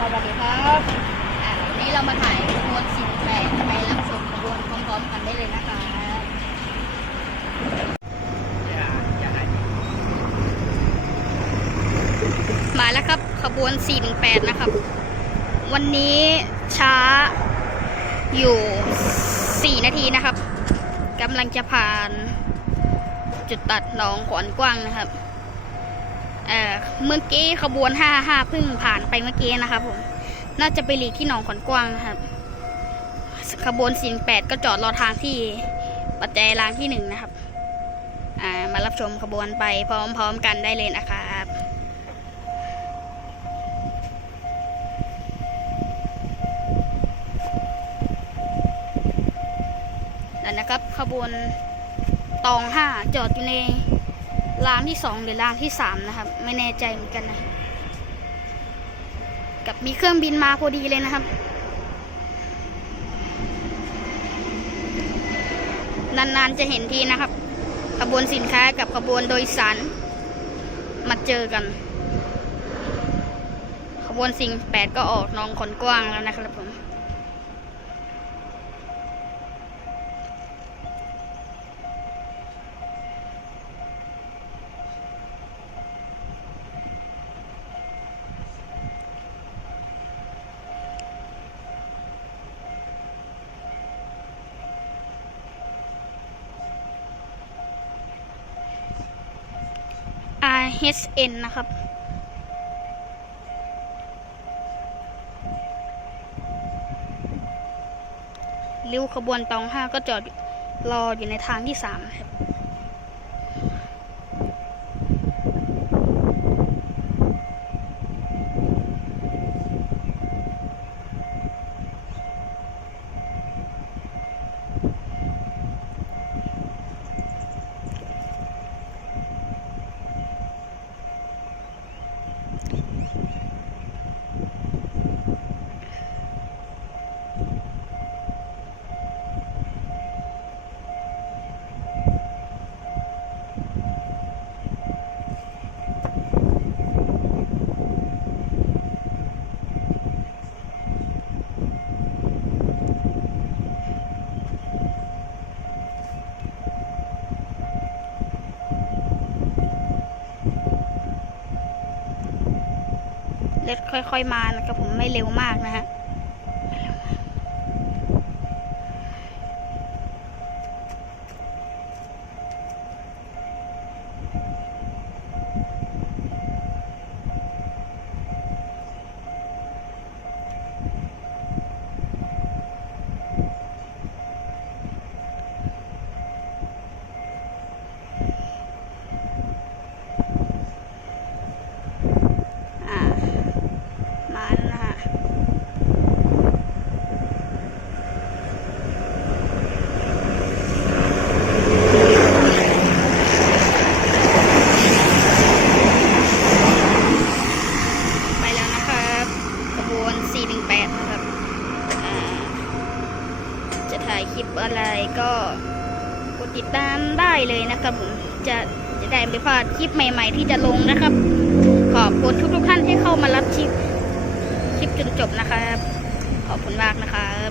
สวัสดีครับอ่าวันนี้เรามาถ่ายขบวนสิบแปดไปรับชมขบวนพร้อมๆกันได้เลยนะคะมาแล้วครับขบวน418นะครับ วันนี้ช้าอยู่ 4 นาทีนะครับกำลังจะผ่านจุดตัดหนองขวนกว้างนะครับ เอ่อเมื่อกี้ขบวน 55เพิ่งผ่านไปเมื่อกี้นะครับผม น่าจะไปหลีกที่หนองขอนกว้างนะครับ ขบวน48ก็จอดรอทางที่ปัจจัยรางที่หนึ่งนะครับ อ่า มารับชมขบวนไปพร้อมๆกันได้เลยนะครับแล้วนะครับขบวนตองห้าจอดอยู่ใน รางที่สองหรือรางที่สามนะครับ ไม่แน่ใจเหมือนกันนะ กับมีเครื่องบินมาพอดีเลยนะครับ นานๆจะเห็นทีนะครับ ขบวนสินค้ากับขบวนโดยสารมาเจอกัน ขบวนสิงแปดก็ออกหนองขนกว้างแล้วนะครับผม Hn นะครับ ริ้วขบวนตองห้าก็จอดรออยู่ในทางที่สามครับ เล็ดค่อย ๆ มานะครับผมไม่เร็วมากนะฮะ อ่า มาแล้วนะฮะ ไปแล้วนะครับขบวน 418 นะครับอ่าจะถ่ายคลิปอะไรก็กดติดตามได้เลยนะครับผมจะจะได้ไม่พลาดคลิปใหม่ ๆ ที่จะลงนะครับ ขอบคุณทุกๆท่านที่เข้ามารับคลิปคลิปจนจบนะครับ ขอบคุณมากนะครับ